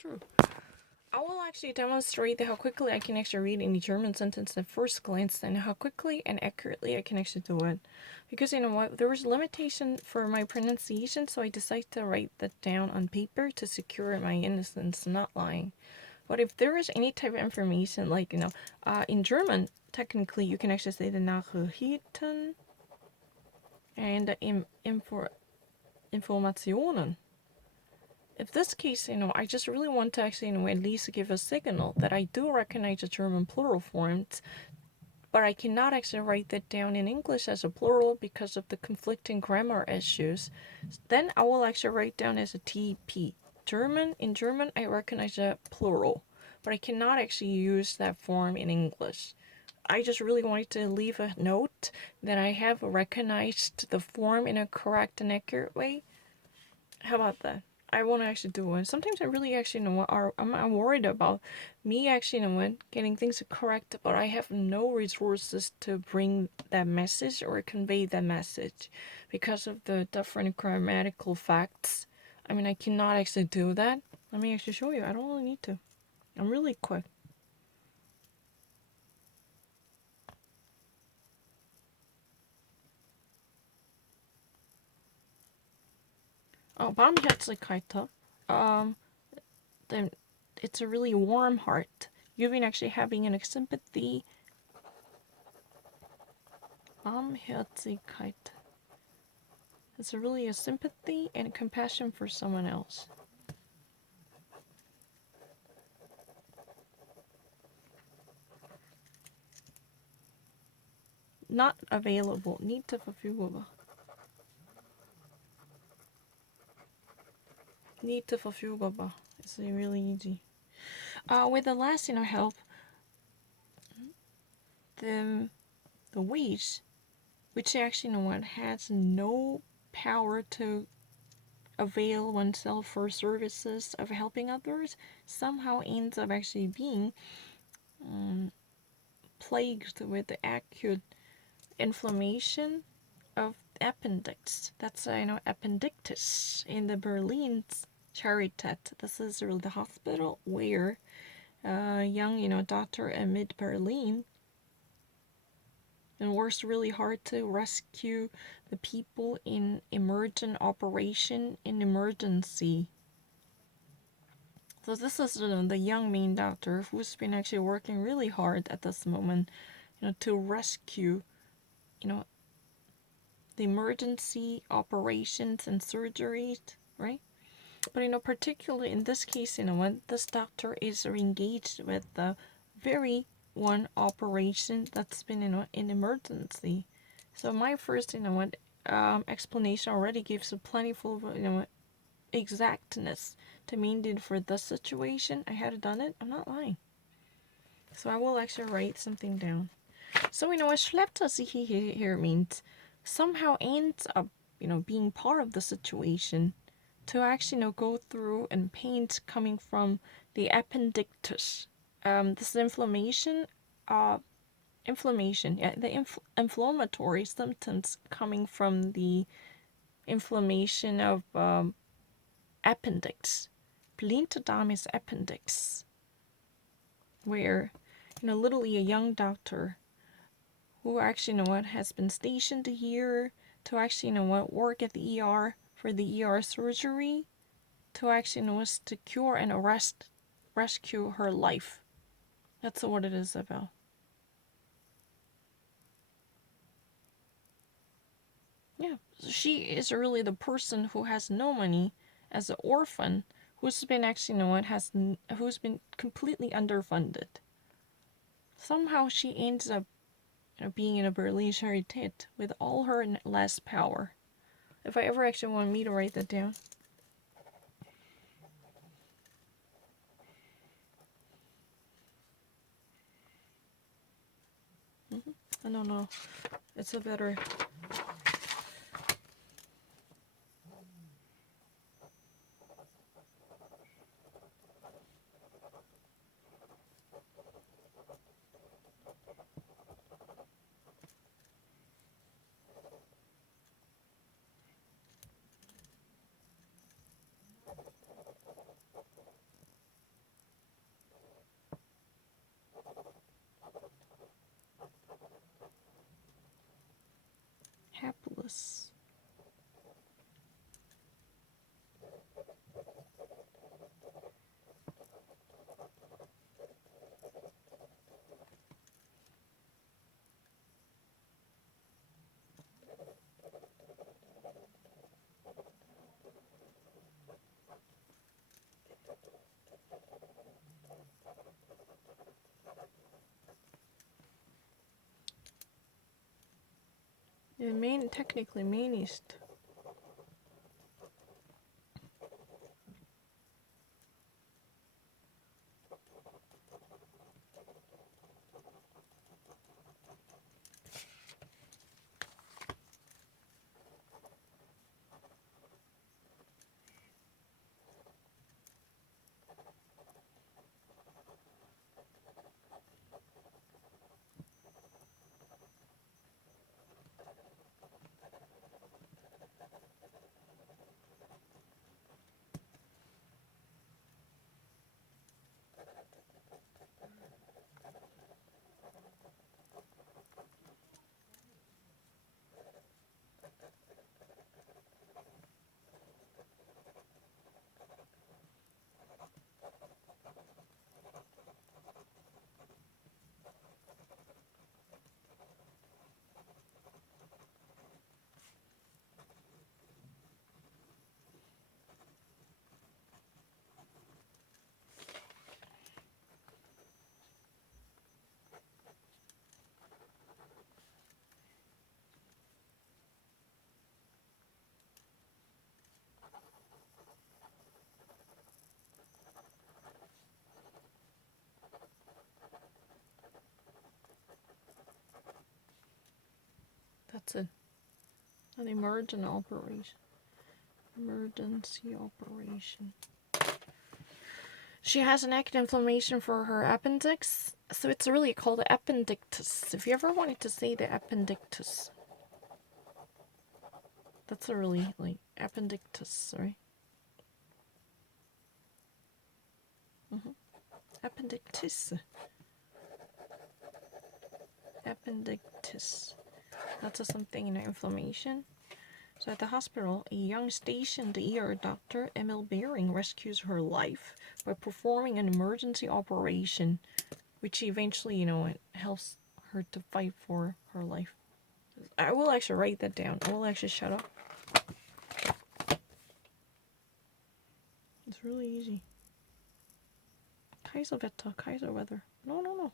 True. I will actually demonstrate how quickly I can actually read any German sentence at first glance and how quickly and accurately I can actually do it. Because you know what, there was a limitation for my pronunciation, so I decided to write that down on paper to secure my innocence, not lying. But if there is any type of information, like, in German, technically you can actually say the Nachrichten and the Informationen. If this case, I just really want to actually, at least give a signal that I do recognize the German plural forms, but I cannot actually write that down in English as a plural because of the conflicting grammar issues. Then I will actually write down as a TP. In German, I recognize a plural, but I cannot actually use that form in English. I just really wanted to leave a note that I have recognized the form in a correct and accurate way. How about that? I want to actually do one. Sometimes I really actually I'm worried about me actually getting things correct, but I have no resources to bring that message or convey that message because of the different grammatical facts. I mean, I cannot actually do that. Let me actually show you. I don't really need to. I'm really quick. Oh, Barmherzigkeit. Then it's a really warm heart. You've been actually having an sympathy. Barmherzigkeit. It's really a sympathy and compassion for someone else. Not available. Need to verfügbar. Need to verfügbar. It's really easy. With the last, help, the wage, which actually, has no power to avail oneself for services of helping others, somehow ends up actually being plagued with the acute inflammation of appendix. That's appendictis in the Berlin Charité. This is really the hospital where a young doctor amid Berlin and works really hard to rescue the people in emergent operation in emergency. So this is the young main doctor who's been actually working really hard at this moment, to rescue, the emergency operations and surgeries, right? But particularly in this case, when this doctor is engaged with the very one operation that's been in emergency. So my first explanation already gives a plentiful exactness to mean that for this situation I had done it. I'm not lying. So I will actually write something down. So what Schlepptausig here means somehow ends up being part of the situation to actually go through and paint coming from the appendictus. This inflammation, the inflammatory symptoms coming from the inflammation of appendix. Blinddarm's appendix, where literally a young doctor who actually has been stationed here to actually work at the ER for the ER surgery to actually to cure and rescue her life. That's what it is about. Yeah, she is really the person who has no money as an orphan who's been actually who's been completely underfunded. Somehow she ends up being in a Berlin Charité with all her less power. If I ever actually want me to write that down. I don't know. It's a better. Yeah, technically manist. That's an emergency operation. Emergency operation. She has an active inflammation for her appendix, so it's really called appendictus. If you ever wanted to say the appendictus, that's a really, like, appendictus, right? Appendictus. Appendictus. That's something in inflammation. So at the hospital, a young stationed ER doctor, Emil Bering, rescues her life by performing an emergency operation, which eventually, it helps her to fight for her life. I will actually write that down. I will actually shut up. It's really easy. Kaiserwetter, Kaiserweather. No.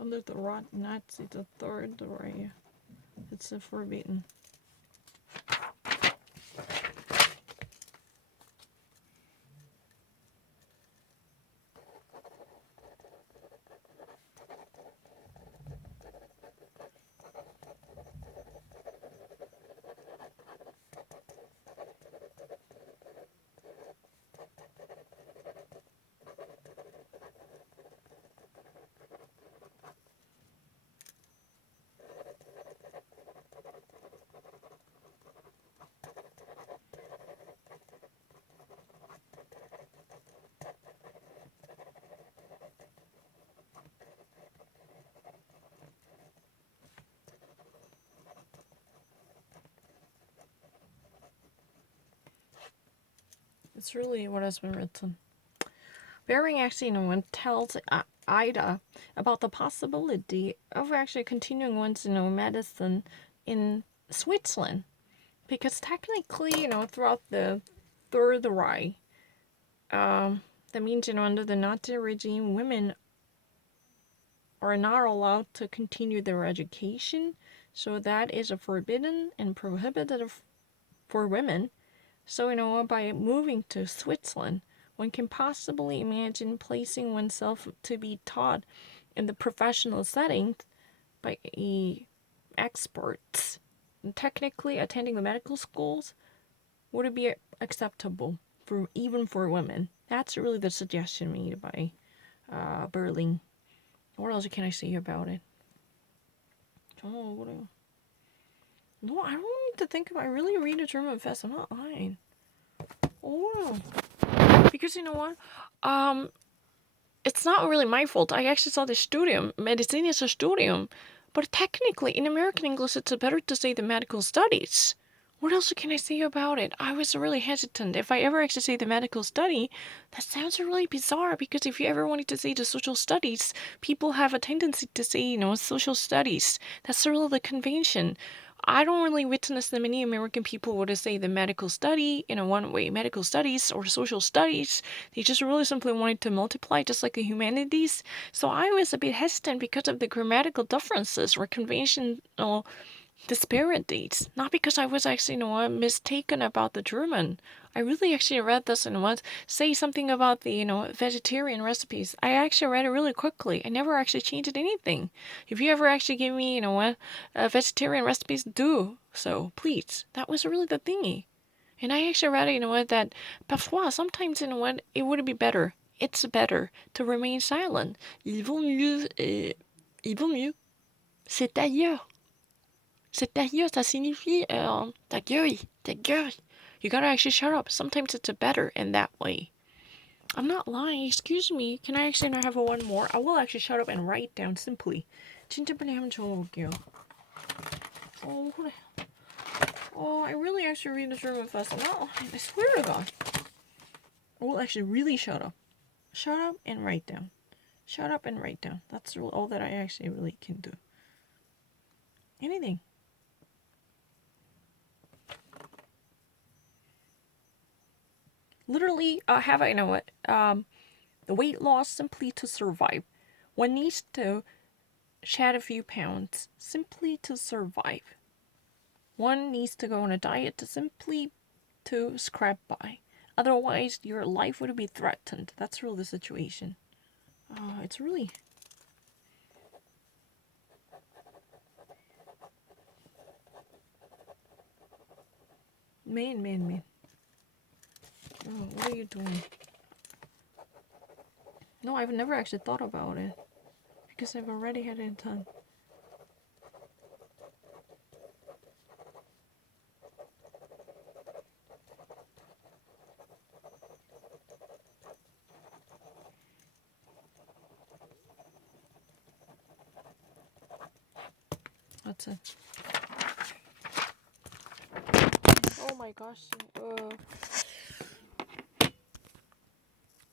Under the rot Nazi, the third Reich. It's forbidden. It's really what has been written. Bering actually, tells Ida about the possibility of actually continuing one's, medicine in Switzerland. Because technically, throughout the Third Reich, that means, under the Nazi regime, women are not allowed to continue their education. So that is forbidden and prohibited for women. So, by moving to Switzerland, one can possibly imagine placing oneself to be taught in the professional setting by experts. And technically, attending the medical schools would it be acceptable for even for women? That's really the suggestion made by Berlin. What else can I say about it? Oh, no, I don't need to think about. I really read a German fast. I'm not lying. Oh, because you know what? It's not really my fault. I actually saw the studium. Medicine is a studium. But technically, in American English, it's better to say the medical studies. What else can I say about it? I was really hesitant. If I ever actually say the medical study, that sounds really bizarre because if you ever wanted to say the social studies, people have a tendency to say, social studies. That's really the convention. I don't really witness that many American people would say the medical study in a one way, medical studies or social studies. They just really simply wanted to multiply just like the humanities. So I was a bit hesitant because of the grammatical differences or conventional disparities. Not because I was actually, mistaken about the German. I really actually read this and once say something about the, vegetarian recipes. I actually read it really quickly. I never actually changed anything. If you ever actually give me, vegetarian recipes, do so, please. That was really the thingy. And I actually read, that parfois, sometimes, it would be better. It's better to remain silent. Il vaut mieux, c'est ailleurs. C'est ailleurs, ça signifie ta gueule, ta gueule. You gotta actually shut up. Sometimes it's better in that way. I'm not lying. Excuse me. Can I actually have one more? I will actually shut up and write down simply. 진짜 빨리 한번 적어볼게요. Oh, 그래. Oh, I really actually read the German fast. No, I swear to God. I will actually really shut up. Shut up and write down. Shut up and write down. That's all that I actually really can do. Anything. Literally, the weight loss simply to survive. One needs to shed a few pounds simply to survive. One needs to go on a diet simply to scrap by. Otherwise, your life would be threatened. That's really the situation. It's really... Man. Oh, what are you doing? No, I've never actually thought about it. Because I've already had it done. That's it. Oh my gosh.